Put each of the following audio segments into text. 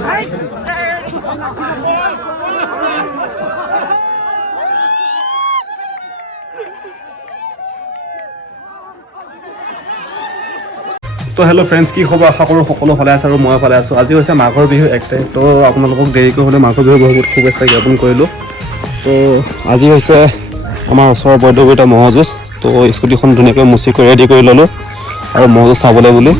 তো hello' friends, কি খবৰ? আশা কৰোঁ সকলো ভালে আছে আৰু মই ভালে আছোঁ। আজি হৈছে মাঘৰ বিহু 1 তাৰিখ। তো আপোনালোকক দেৰিকৈ হ'লে মাঘৰ বিহুৰ বহুত শুভেচ্ছা জ্ঞাপন কৰিলোঁ। তো আজি হৈছে আমাৰ ওচৰৰ বৈদ্যগীতা ম'হ যুঁজ। তো স্কুটিখন ধুনীয়াকৈ মুচি কৰি ৰেডি কৰি ল'লোঁ আৰু ম'হ যুঁজ চাবলৈ বুলি।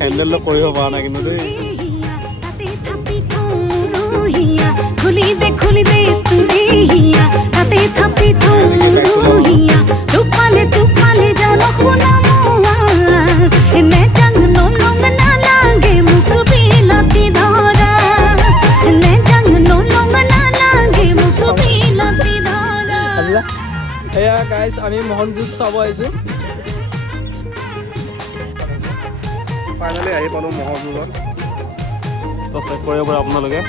হেণ্ডেল কৰিব পৰা নাই কিন্তু দেই। এয়া গাইজ, আমি মহন যুঁজ চাব আহিছোঁ। ফাইনেলি আহি পালোঁ ম'হৰ যুঁজত। তো চেক কৰিব পাৰে আপোনালোকে।